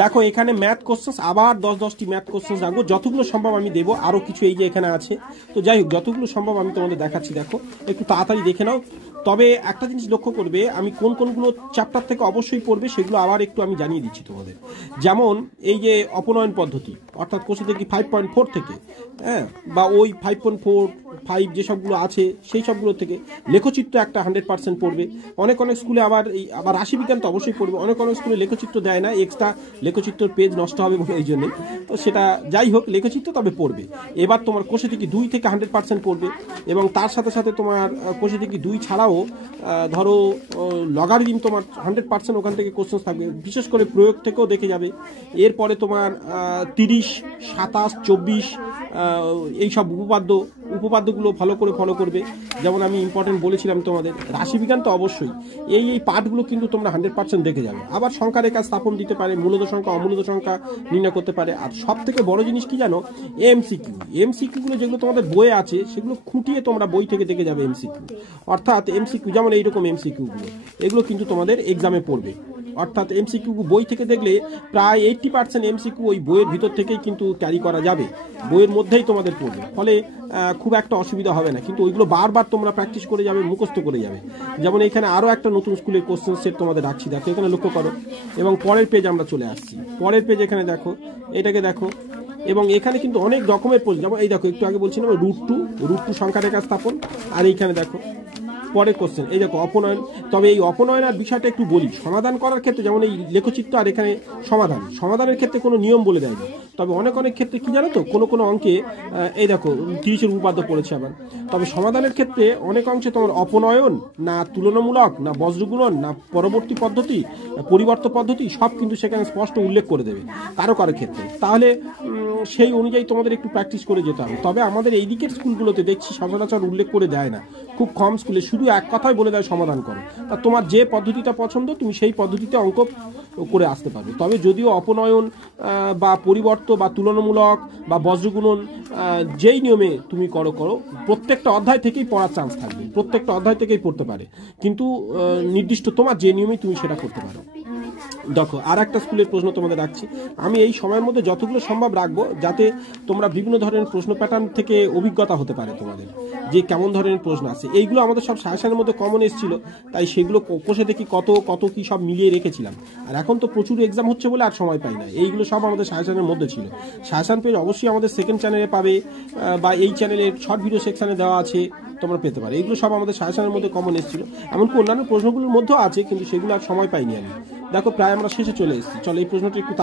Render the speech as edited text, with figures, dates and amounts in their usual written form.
দেখো এখানে math question আবার 10টি ম্যাথ কোশ্চেন রাখবো, যতগুলো সম্ভব আমি দেবো। আরও কিছু এই যে এখানে আছে, তো যাই হোক যতগুলো সম্ভব আমি তোমাদের দেখাচ্ছি। দেখো একটু তাড়াতাড়ি দেখে নাও। তবে একটা জিনিস লক্ষ্য করবে, আমি কোনগুলো চ্যাপ্টার থেকে অবশ্যই পড়বে সেগুলো আবার একটু আমি জানিয়ে দিচ্ছি তোমাদের। যেমন এই যে অপনয়ন পদ্ধতি, অর্থাৎ কোষে থেকে 5.4 থেকে, হ্যাঁ, বা ওই 5.4 5 যেসবগুলো আছে সেই সবগুলো থেকে লেখচিত্র একটা 100% পড়বে। অনেক স্কুলে আবার রাশিবিজ্ঞান তো অবশ্যই পড়বে। অনেক স্কুলে লেখচিত্র দেয় না, এক্সট্রা লেখচিত্র পেজ নষ্ট হবে বলে এই জন্যে, তো সেটা যাই হোক লেখচিত্র তবে পড়বে। এবার তোমার কোষে থেকে 2 থেকে 100% পড়বে, এবং তার সাথে সাথে তোমার কোষে থেকে 2 ছাড়াও ধরো লগারিদম তোমার 100% ওখান থেকে কোশ্চেন থাকবে, বিশেষ করে প্রয়োগ থেকেও দেখে যাবে। এরপরে তোমার 30, 27, 24 এইসব উপপাদ্যগুলো ভালো করে ফলো করবে। যেমন আমি ইম্পর্টেন্ট বলেছিলাম তোমাদের, রাশিবিজ্ঞান তো অবশ্যই এই পার্টগুলো কিন্তু তোমরা 100% দেখে যাবে। আবার সংখ্যা রেখা স্থাপন দিতে পারে, মূলত সংখ্যা অমূলত সংখ্যা নির্ণয় করতে পারে। আর সব থেকে বড় জিনিস কি জানো, এমসিকিউগুলো যেগুলো তোমাদের বইয়ে আছে সেগুলো খুঁটিয়ে তোমরা বই থেকে দেখে যাবে এমসিকিউ। অর্থাৎ এমসিকিউ যেমন এইরকম এমসিকিউগুলো, এগুলো কিন্তু তোমাদের এক্সামে পড়বে। অর্থাৎ এমসিকিউ বই থেকে দেখলে প্রায় 80% এমসিকিউ ওই বইয়ের ভিতর থেকেই কিন্তু ক্যারি করা যাবে, বইয়ের মধ্যেই তোমাদের পড়বে, ফলে খুব একটা অসুবিধা হবে না। কিন্তু ওইগুলো বারবার তোমরা প্র্যাকটিস করে যাবে, মুখস্থ করে যাবে। যেমন এখানে আরও একটা নতুন স্কুলের কোশ্চেন সেট তোমাদের রাখছি, দেখো এখানে লক্ষ্য করো। এবং পরের পেজ আমরা চলে আসছি, পরের পেজ এখানে দেখো, এটাকে দেখো। এবং এখানে কিন্তু অনেক রকমের প্রশ্ন, যেমন এই দেখো একটু আগে বলছিলাম রুট টু সংখ্যা রেখা স্থাপন। আর এইখানে দেখো পরের কোশ্চেন, এই দেখো অপনয়ন। তবে এই অপনয়ন আর বিষয়টা একটু বলি, সমাধান করার ক্ষেত্রে যেমন এই লেখচিত্র আর এখানে সমাধানের ক্ষেত্রে কোনো নিয়ম বলে দেয়নি। তবে অনেক ক্ষেত্রে কি জানো তো, কোনো অঙ্কে এই দেখো 30-এর উপপাদ্য পড়েছে আবার। তবে সমাধানের ক্ষেত্রে অনেক অংশে তোমার অপনয়ন না তুলনামূলক না বজ্রগুণন না পরবর্তী পদ্ধতি পরিবর্তন পদ্ধতি সব কিন্তু সেখানে স্পষ্ট উল্লেখ করে দেবে কারো ক্ষেত্রে। তাহলে সেই অনুযায়ী তোমাদের একটু প্র্যাকটিস করে যেতে হবে। তবে আমাদের এই দিকের স্কুলগুলোতে দেখছি সচরাচর উল্লেখ করে দেয় না, খুব কম স্কুলে শুধু এক কথাই বলে দেয় সমাধান করো। তা তোমার যে পদ্ধতিটা পছন্দ তুমি সেই পদ্ধতিতে অঙ্ক করে আসতে পারবে। তবে যদিও অপনয়ন বা পরিবর্তন বা তুলনামূলক বা বজ্রগুণন যেই নিয়মে তুমি করো প্রত্যেকটা অধ্যায় থেকেই পড়ার চান্স থাকবে, প্রত্যেকটা অধ্যায় থেকেই পড়তে পারে, কিন্তু নির্দিষ্ট তোমার যে নিয়মে তুমি সেটা করতে পারো। দেখো আর একটা স্কুলের প্রশ্ন তোমাদের রাখছি, আমি এই সময়ের মধ্যে যতগুলো সম্ভব রাখবো যাতে তোমরা বিভিন্ন ধরনের প্রশ্ন প্যাটার্ন থেকে অভিজ্ঞতা হতে পারে তোমাদের, যে কেমন ধরনের প্রশ্ন আছে। এইগুলো আমাদের সব সাজেশনের মধ্যে কমন এসেছিল, তাই সেগুলো কোষে দেখি কত কি সব মিলিয়ে রেখেছিলাম। আর এখন তো প্রচুর এক্সাম হচ্ছে বলে আর সময় পাই না, এইগুলো সব আমাদের সাজেশনের মধ্যে ছিল। সাজেশন পেজ অবশ্যই আমাদের সেকেন্ড চ্যানেলে পাবে, বা এই চ্যানেলের শর্ট ভিডিও সেকশনে দেওয়া আছে, তোমরা পেতে পারো। এইগুলো সব আমাদের সাজেশনের মধ্যে কমন এসেছিল, এমনকি অন্যান্য প্রশ্নগুলোর মধ্যেও আছে, কিন্তু সেগুলো আর সময় পাইনি আমি। দেখো প্রায় আমরা শেষে চলে এসেছি, চলো এই প্রশ্নটি একটু